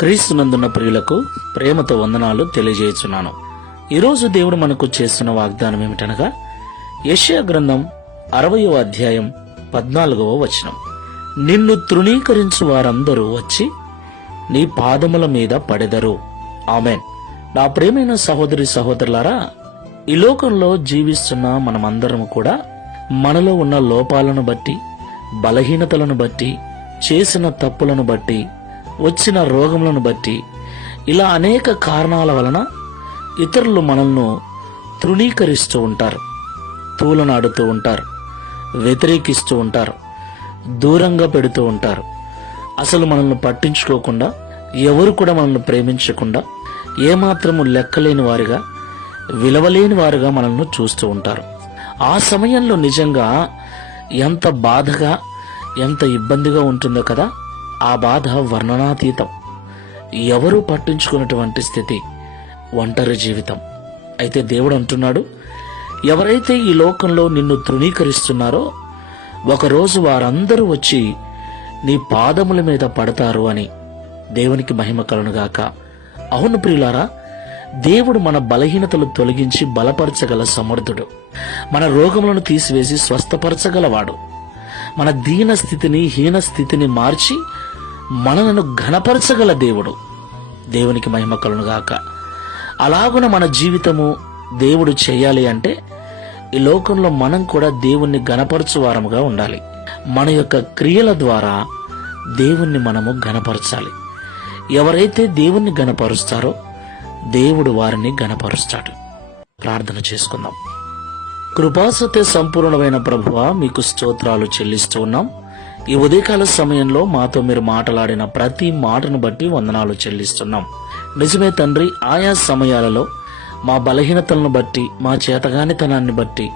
క్రీస్తునందున్న ప్రియులకు ప్రేమతో వందనాలు తెలియజేస్తున్నాను. ఈరోజు దేవుడు మనకు చేస్తున్న వాగ్దానం ఏమిటనగా యెషయా గ్రంథం 60వ అధ్యాయం 14వ వచనం. నిన్ను తృణీకరించు వారందరూ వచ్చి నీ పాదముల మీద పడెదరు. ఆమెన్. నా ప్రేమైన సహోదరి సహోదరులారా, ఈ లోకంలో జీవిస్తున్న మనమందరం కూడా మనలో ఉన్న లోపాలను బట్టి, బలహీనతలను బట్టి, చేసిన తప్పులను బట్టి, వచ్చిన రోగములను బట్టి, ఇలా అనేక కారణాల వలన ఇతరులు మనల్ని తృణీకరిస్తూ ఉంటారు, తూలనాడుతూ ఉంటారు, వ్యతిరేకిస్తూ ఉంటారు, దూరంగా పెడుతూ ఉంటారు. అసలు మనల్ని పట్టించుకోకుండా, ఎవరు కూడా మనల్ని ప్రేమించకుండా, ఏమాత్రము లెక్కలేని వారిగా, విలువలేని వారుగా మనల్ని చూస్తూ ఉంటారు. ఆ సమయంలో నిజంగా ఎంత బాధగా, ఎంత ఇబ్బందిగా ఉంటుందో కదా. ఆ బాధ వర్ణనాతీతం. ఎవరూ పట్టించుకున్నటువంటి స్థితి, ఒంటరి జీవితం. అయితే దేవుడు అంటున్నాడు, ఎవరైతే ఈ లోకంలో నిన్ను తృణీకరిస్తున్నారో ఒకరోజు వారందరూ వచ్చి నీ పాదముల మీద పడతారు అని. దేవునికి మహిమ కలుగుగాక. అవును ప్రియులారా, దేవుడు మన బలహీనతలు తొలగించి బలపరచగల సమర్థుడు. మన రోగములను తీసివేసి స్వస్థపరచగలవాడు. మన దీన స్థితిని, హీన స్థితిని మార్చి మనలను ఘనపరచగల దేవుడు. దేవునికి మహిమ కలుగుగాక. అలాగున మన జీవితము దేవుడు చేయాలి అంటే ఈ లోకంలో మనం కూడా దేవుణ్ణి ఘనపరచు వారముగా ఉండాలి. మన యొక్క క్రియల ద్వారా దేవుణ్ణి మనము ఘనపరచాలి. ఎవరైతే దేవుణ్ణి ఘనపరుస్తారో దేవుడు వారిని ఘనపరుస్తాడు. ప్రార్థన చేసుకుందాం. కృపాసత్య సంపూర్ణమైన ప్రభువా, మీకు స్తోత్రాలు చెల్లిస్తూ ఉన్నాం. ఈ ఉదయకాల సమయంలో మాతో మీరు మాట్లాడిన ప్రతి మాటను బట్టి వందనాలు చెల్లిస్తున్నాం. నిజమే తండ్రి, ఆయా సమయాలలో మా బలహీనతలను బట్టి, మా చేతగానితనాన్ని బట్టి,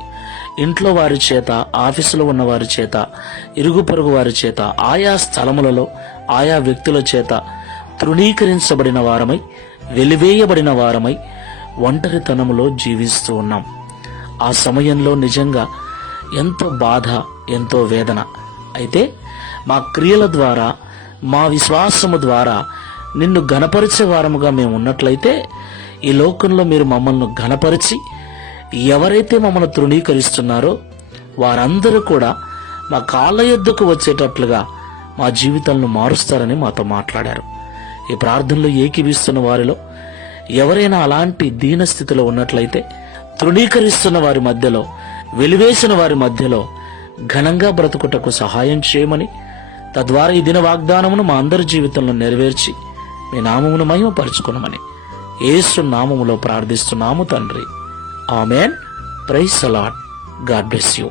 ఇంట్లో వారి చేత, ఆఫీసులో ఉన్న వారి చేత, ఇరుగు పొరుగు వారి చేత, ఆయా స్థలములలో ఆయా వ్యక్తుల చేత తృణీకరించబడిన వారమై, వెలివేయబడిన వారమై ఒంటరితనములో జీవిస్తూ ఉన్నాం. ఆ సమయంలో నిజంగా ఎంతో బాధ, ఎంతో వేదన. అయితే మా క్రియల ద్వారా, మా విశ్వాసము ద్వారా నిన్ను ఘనపరిచే వారముగా మేము ఉన్నట్లయితే ఈ లోకంలో మీరు మమ్మల్ని ఘనపరిచి, ఎవరైతే మమ్మల్ని తృణీకరిస్తున్నారో వారందరూ కూడా మా కాళ్ళ యొద్దకు వచ్చేటట్లుగా మా జీవితాలను మారుస్తారని మాతో మాట్లాడారు. ఈ ప్రార్థనలో ఏకీభిస్తున్న వారిలో ఎవరైనా అలాంటి దీనస్థితిలో ఉన్నట్లయితే, తృణీకరిస్తున్న వారి మధ్యలో, వెలివేసిన వారి మధ్యలో ఘనంగా బ్రతుకుటకు సహాయం చేయమని, తద్వారా ఈ దిన వాగ్దానమును మా అందరి జీవితంలో నెరవేర్చి మీ నామమును మహిమపరచుకునమని యేసు నామములో ప్రార్థిస్తున్నాము తండ్రి. Amen. Praise the lord. God bless you.